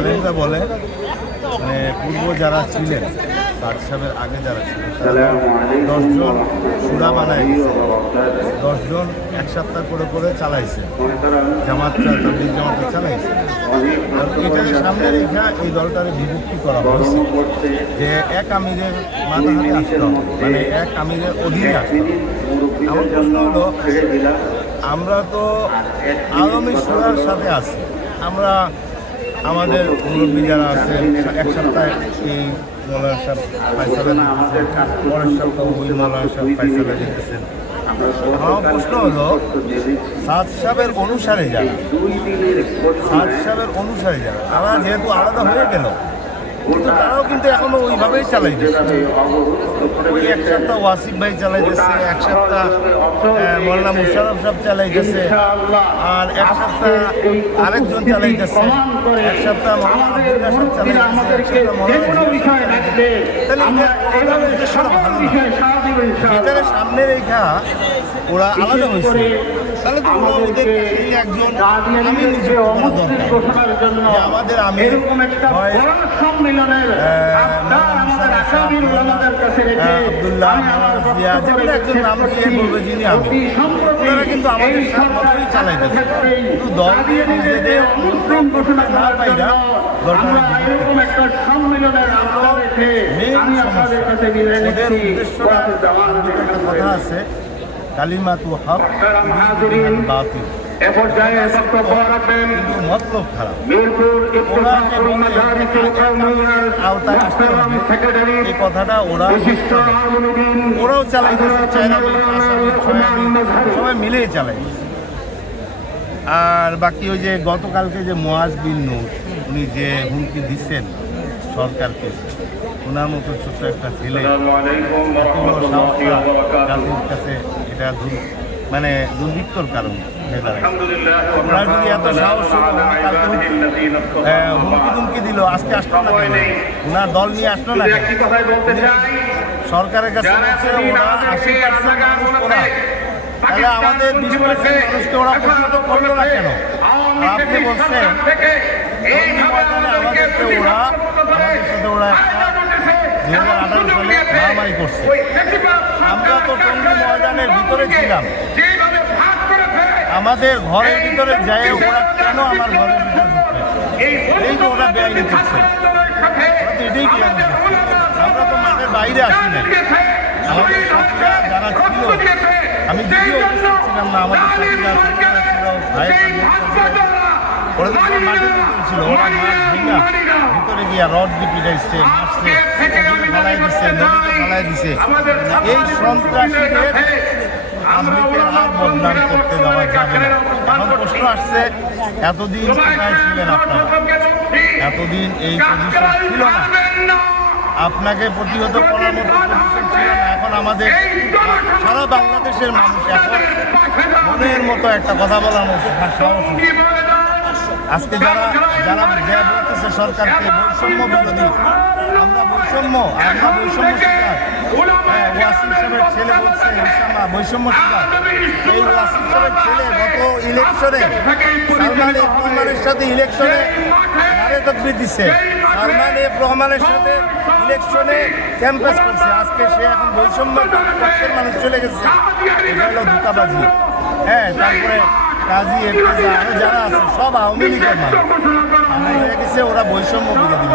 আলেমরা বলে মানে পূর্ব যারা ছিলেন সাদ সাহেবের আগে যারা ছিলেন দশজন সুরা বানায় দশজন এক সপ্তাহ করে করে চালাইছে। জামাতটা, তাবলিগ জামাতটা চালাইছে। এটাকে সামনে রেখা, এই দলটারে বিভক্তি করা হয়েছে। যে এক আমিরের মাথা হাতে আসতে মানে এক আমিরের অধীনে আসতে আমার প্রশ্ন হলো, আমরা তো আলমী সুরার সাথে আছি। আমরা আমাদের মুরব্বী যারা আছে, এক সপ্তাহে এই মৌলানা সাহেব ফাইসালা দিতেছেন পরের সপ্তাহ ওই মৌলানা সাহেব ফাইসালা দিতেছেন আমার প্রশ্ন হলো, সাত সাহেবের অনুসারে যারা? সাত সাহেবের অনুসারে যারা? তারা যেহেতু আলাদা হয়ে গেল কিন্তু তারাও কিন্তু এখনও ওইভাবেই চালাইতেছে। ওই এক সপ্তাহ ওয়াসিফ ভাই চালাইতেছে এক সপ্তাহ মোল্লা মুশারফ সাহেব চালাইতেছে আর এক সপ্তাহ আরেকজন চালাইতেছে এক সপ্তাহ সামনে রেখা ওরা আলাদা হয়েছে। তাহলে তো ওরা ওদের একজন আমি নিজে করা দরকার। যে আমাদের আমি হয়। আবদুল্লাহ জিয়া যে কোনো একজন নাম দিয়ে বলবে যিনি আমি। ওনারা কিন্তু আমাদের মতোই কিন্তু দল দিয়ে নিজেদের নিয়ন্ত্রণ করতে না পাইরা দরকার মেন সমস্যা। ওদের উদ্দেশ্যটা আরবিতে একটা কথা আছে। কালিমাতু হক বিল বাতিল। এ পর্যায়ে বক্তব্য রাখবেন মতলব খারাপ। মিরপুর এই কথাটা ওরা ওরাও ছয়ামি সবাই মিলেই চালাই আর বাকি ওই যে গতকালকে যে মোয়াজ বিন নূর উনি যে হুমকি দিচ্ছেন সরকারকে ওনার মতো ছোট্ট একটা ছেলে জাতির কাছে এটা মানে দুর্ভিক্ষর কারণ হয়ে ওনার যদি এত সাহস ছিল উনি কালকে হুমকি- হুমকি দিল আজকে আসলো না ওনার দল নিয়ে আসলো না সরকারের কাছে বলছে ওরা আশি পার্সেন্ট তাহলে আমাদের বিশ পার্সেন্ট মানুষকে ওরা প্রতিহত করল না কেন? আপনি বলছেন আমাদেরকে ওরা আমাদের সাথে ওরা একটা দুই হাজার আঠারো সালে মারামারি করছে আমরা তো টঙ্গি ময়দানের ভিতরে ছিলাম আমাদের ঘরের ভিতরে যায় ওরা কেন আমার ঘরের ভিতরে এই তো ওরা বেআইনি করছে। এটাই করছে। আমরা তো মাঠের বাইরে আসি না আমাদের সাথীরা যারা ছিল আমি যদিও ছিলাম না আমাদের সাথীরা ছিল ওরা তো মাঠের ভিতরে ছিল। ওরা মাঠ ভেঙা ভিতরে গিয়া রড দিয়ে পিটাইছে মারছে ফেলাই দিছে নদীতে ফেলাই দিছে এই সন্ত্রাসীদের করতে প্রশ্ন আসছে, এতদিন ছিলেন আপনারা? এই ছিল না। আপনাকে প্রতিহত করার মতো এখন আমাদের সারা বাংলাদেশের মানুষ এখন মনের মতো একটা কথা বলার মতো আজকে যারা যারা বলতেছে সরকারকে বৈষম্য বিরোধী, আমরা বৈষম্য আমরা বৈষম্য হ্যাঁ, ওয়াসিম ছেলে বলছে ইসামা বৈষম্য এই ওয়াসিম ছেলে গত ইলেকশনে সালমান এফ রহমানের সাথে ইলেকশনে নারে তকবির দিচ্ছে সালমান এফ রহমানের সাথে ইলেকশনে ক্যাম্পাস করছে। আজকে সে এখন বৈষম্য মানুষ চলে গেছে। এটা হলো হ্যাঁ তারপরে কাজী এফএস যারা আছে সব আওয়ামী লীগের মানুষ। হয়ে গেছে ওরা বৈষম্য বিরোধী।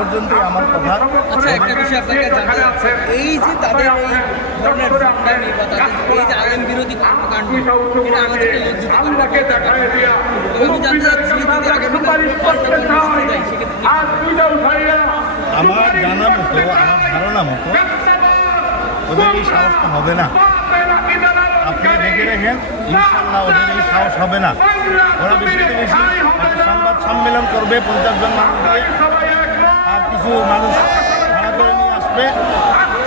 পর্যন্তই আমার কথা। আচ্ছা একটা বিষয় আপনাকে জানতে যাচ্ছে এই যে তাদের এই ধরনের ভণ্ডামি বা তাদের এই যে আইন বিরোধী কর্মকাণ্ড এটা আমাদেরকে লজ্জিত করে আমি জানতে চাচ্ছি যদি আগামীকাল আমার জানা মতো আমার ধারণা মতো ওদের এই সাহসটা হবে না। আপনি দেখে রেখেন ইনশাল্লাহ ওদের এই সাহস হবে না। ওরা বেশিতে বেশি সংবাদ সম্মেলন করবে পঞ্চাশ জন মানুষ কিছু মানুষ ভাড়া নিয়ে আসবে,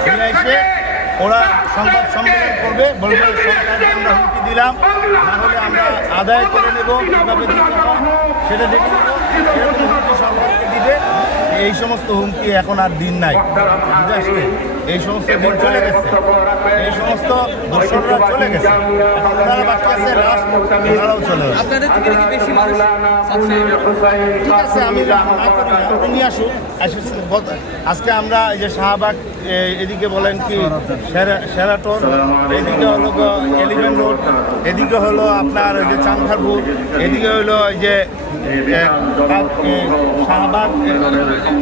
ফিরে এসে ওরা সংবাদ সম্মেলন করবে, বলবে, সরকারকে আমরা হুমকি দিলাম তাহলে আমরা আদায় করে নেব, কীভাবে সেটা দেখে নেব। এরকম হুমকি সরকারকে দিবে, এই সমস্ত হুমকি এখন আর দিন নাই। আসলে এই সমস্ত দিন চলে গেছে। এই সমস্ত দোষররা চলে গেছে। ওনারা বাকি আছে লাস্ট ওনারাও চলে গেছে। আপনাদের থেকে কি বেশি মানুষ ঠিক আছে আমি না- না করি না, আপনি নিয়ে আসুন আজকে আমরা এই যে শাহবাগ এদিকে বলেন কি সেরা- সেরাটন এদিকে হলো এলিভেন রোড এদিকে হলো আপনার ওই যে চাংখারপুর এদিকে হলো ওই যে শাহবাগ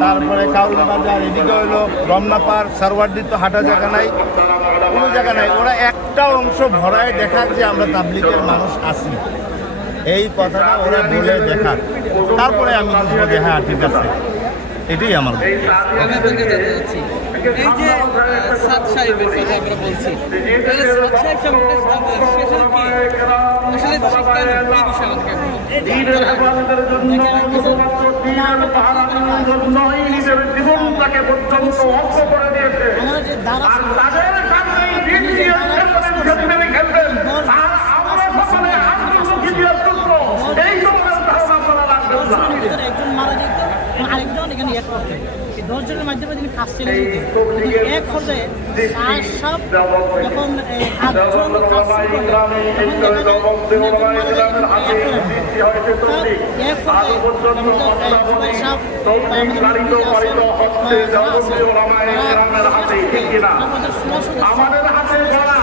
তারপরে কাউল বাজার এদিকে হলো রমনা পার্ক সারওয়ার্দি তো হাঁটা জায়গা নাই কোনো জায়গা নাই। ওরা একটা অংশ ভরায় দেখার যে আমরা তাবলিকের মানুষ আছি। এই কথাটা ওরা বলে দেখার। তারপরে আমি বুঝব যে হ্যাঁ ঠিক আছে। এটাই আমার এই যে সাহেবের কথা বলছি সাহেব সম্পর্কে আসলে কি আসলে শিক্ষা এই বিষয়ে আমাদেরকে একটু জীবনটাকে পর্যন্ত অর্থ করে দিয়েছে আর তাদের সামনে দিন দিয়ে খেলবেন খেলবেন আর আমরা সকলে আত্মমুখী দিয়ে চলবো এই ধরনের ধারণা করা রাখবেন না দশজনের ভিতরে একজন মারা যেত আরেকজন এখানে এক করতেন দশজনের মাধ্যমে তিনি কাজ দিতেন কিন্তু এক পর্যায়ে সব যখন আটজন কাজ শুরু আমাদের, হাতে হলাম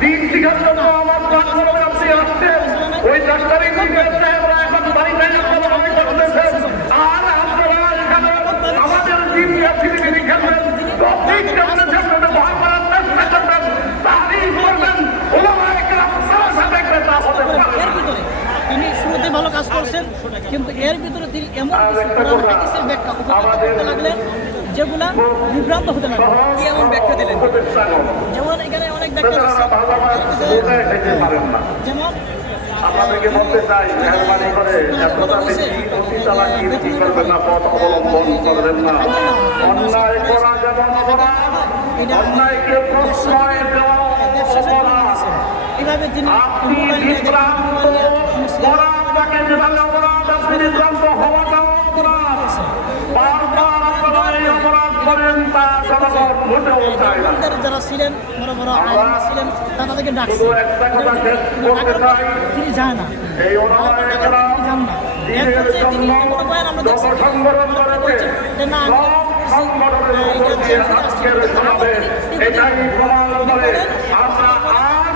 দিন শিখার জন্য আমার করে আপনি আসছেন। ওই দশ সাহেবরা এখন বাড়িতে করতেছেন তিনি শুরুতে ভালো কাজ করছেন কিন্তু এর ভিতরে তিনি এমন কিছু ব্যাখ্যা করতে লাগলেন যেগুলা বিভ্রান্ত হতে লাগল কি এমন ব্যাখ্যা দিলেন? যেমন এখানে অনেক ব্যাখ্যা যেমন আপনাদেরকে বলতে চাই মেহরবানি করে একতা বেশি অতি চালাকি কি করবেন না পথ অবলম্বন করবেন না? অন্যায় করা যেমন অপরাধ অন্যায়কে প্রশ্রয় দেওয়া অপরাধ। আপনি বিভ্রান্ত যারা ছিলেন বড় বড় আলেমরা ছিলেন তারা তাদেরকে ডাকছে তিনি যায় না। যান না। তিনি আমরা দেখছি না।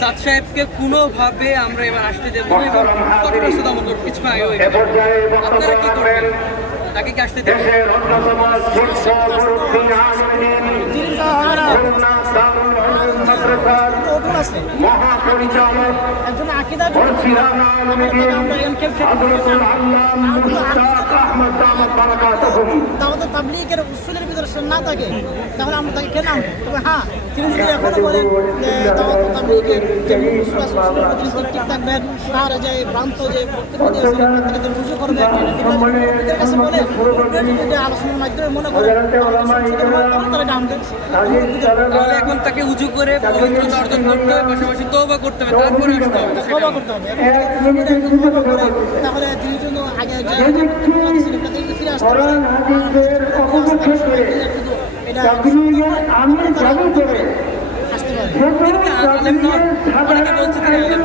সাদ সাহেবকে কোনোভাবে আমরা এবার আসতে দেবো না এবং কঠোরস্থ দমন করব কিছু আগে আপনারা কি করবেন? তাকে কি আসতে দেবেন? মহাপরিচালক তাহলে তাবলিগের উসুলের ভিতরে সে না থাকে। তাহলে আমরা তাকে কেন আনব? তবে হ্যাঁ তিনি যদি এখনও বলেন যে তাবলিগের যে উসুল আছে, উসুলের ঠিক থাকবেন তার যে ভ্রান্ত যে বক্তব্য দিয়েছেন রুজু করবেন কিংবা কাছে বলে যদি আলোচনার মাধ্যমে মনে করেন তাহলে তাকে উঁচু করে পবিত্রতা অর্জন করতে হবে পাশাপাশি তৌবা করতে হবে তারপরে আসতে হবে। করতে করে তাহলে তিনি জন্য আগে যে ছিল তাতে ফিরে আসতে হবে এটা আমি আসতে পারে। আলেম নন অনেকে বলছে তিনি আলেম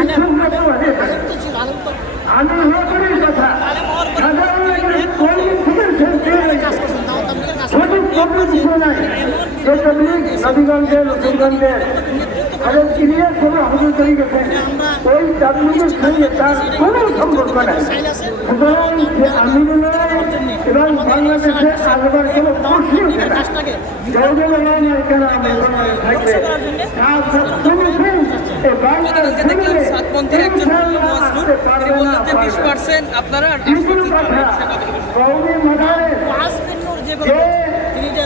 আলেম আলেম আলেম তো ছিল আলেম তো আমি নকরি কথা আলেম হওয়ার পরে সাধারণ তিনি এক কোন খুলে কাজ করছেন তাও তাবলিগের কাজ সঠিক কবি শোনায় যে তবলিগ নবীগঞ্জে নবীগঞ্জে হাজার ক্লিয়ার করে হুজুর করে গেছেন ওই তবলিগের সঙ্গে তার কোনো সম্পর্ক নাই। সুতরাং যে আমিনুল্লাহ এবং বাংলাদেশে আসবার কোনো পার্সেন্ট আপনারা